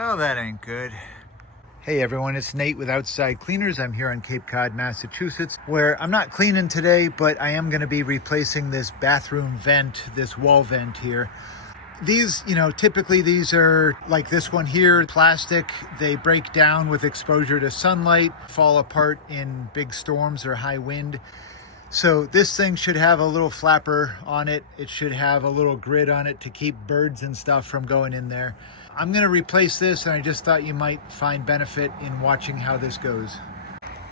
Well, that ain't good. Hey everyone, it's Nate with Outside Cleaners. I'm here on Cape Cod, Massachusetts, where I'm not cleaning today, but I am going to be replacing this bathroom vent, this wall vent here. These, typically these are like this one here, plastic. They break down with exposure to sunlight, fall apart in big storms or high wind. So this thing should have a little flapper on it. It should have a little grid on it to keep birds and stuff from going in there. I'm going to replace this, and I just thought you might find benefit in watching how this goes.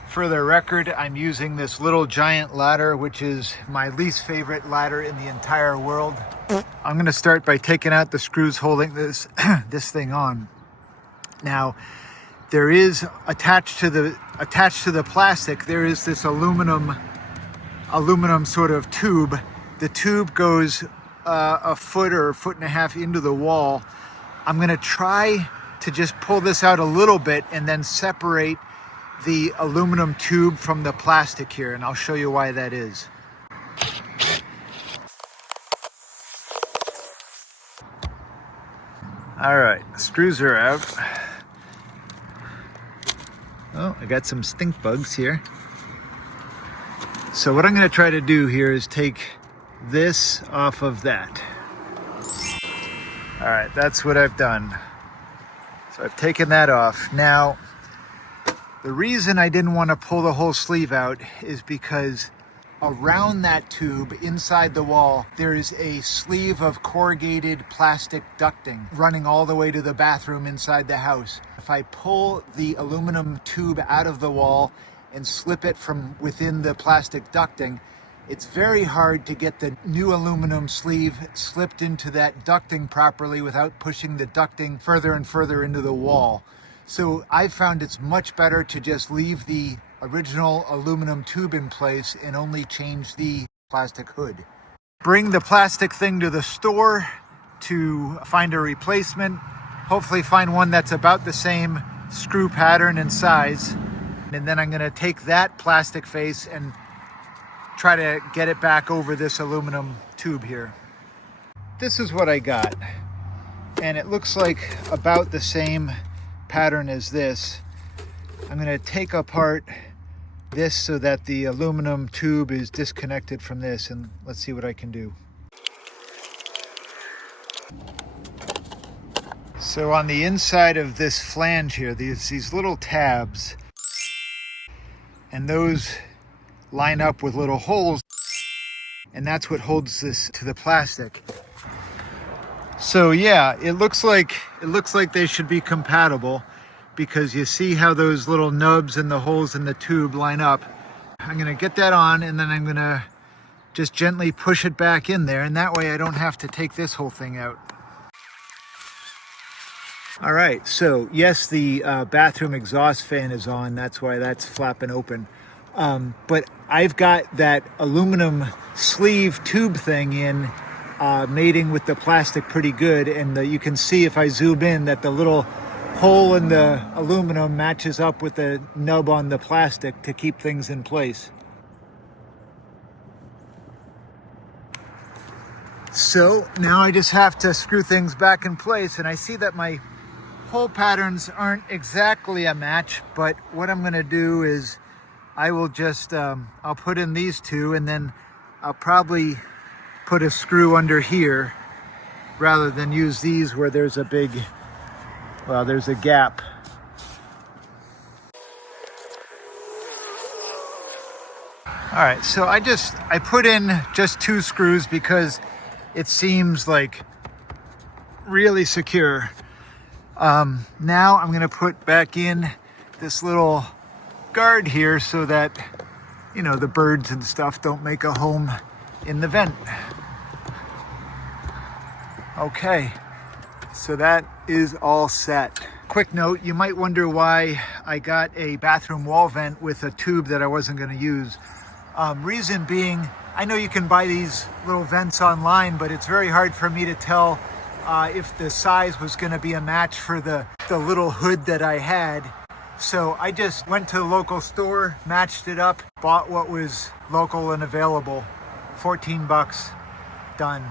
For the record, I'm using this little giant ladder, which is my least favorite ladder in the entire world. I'm going to start by taking out the screws holding this this thing on. Now, there is attached to the plastic, there is this aluminum sort of tube. The tube goes a foot or a foot and a half into the wall. I'm going to try to just pull this out a little bit and then separate the aluminum tube from the plastic here, and I'll show you why that is. All right, the screws are out. Oh, I got some stink bugs here. So what I'm going to try to do here is take this off of that. All right, that's what I've done. So I've taken that off. Now, the reason I didn't want to pull the whole sleeve out is because around that tube, inside the wall, there is a sleeve of corrugated plastic ducting running all the way to the bathroom inside the house. If I pull the aluminum tube out of the wall and slip it from within the plastic ducting, it's very hard to get the new aluminum sleeve slipped into that ducting properly without pushing the ducting further and further into the wall. So I've found it's much better to just leave the original aluminum tube in place and only change the plastic hood. Bring the plastic thing to the store to find a replacement. Hopefully find one that's about the same screw pattern and size. And then I'm going to take that plastic face and try to get it back over this aluminum tube here. This is what I got, and it looks like about the same pattern as this. I'm going to take apart this so that the aluminum tube is disconnected from this, and let's see what I can do. So on the inside of this flange here, these little tabs, and those line up with little holes, and that's what holds this to the plastic. So yeah, it looks like they should be compatible, because you see how those little nubs and the holes in the tube line up. I'm gonna get that on, and then I'm gonna just gently push it back in there, and that way I don't have to take this whole thing out. All right, so yes, the bathroom exhaust fan is on. That's why that's flapping open. But I've got that aluminum sleeve tube thing in, mating with the plastic pretty good. And you can see if I zoom in that the little hole in the aluminum matches up with the nub on the plastic to keep things in place. So now I just have to screw things back in place, and I see that my hole patterns aren't exactly a match, but what I'm gonna do is I will just, I'll put in these two, and then I'll probably put a screw under here rather than use these where there's a big, well, there's a gap. All right, so I put in just 2 screws because it seems like really secure. Now I'm gonna put back in this little guard here so that, the birds and stuff don't make a home in the vent. Okay, so that is all set. Quick note, you might wonder why I got a bathroom wall vent with a tube that I wasn't gonna use. Reason being, I know you can buy these little vents online, but it's very hard for me to tell if the size was going to be a match for the little hood that I had. So I just went to the local store, matched it up, bought what was local and available. 14 bucks, done.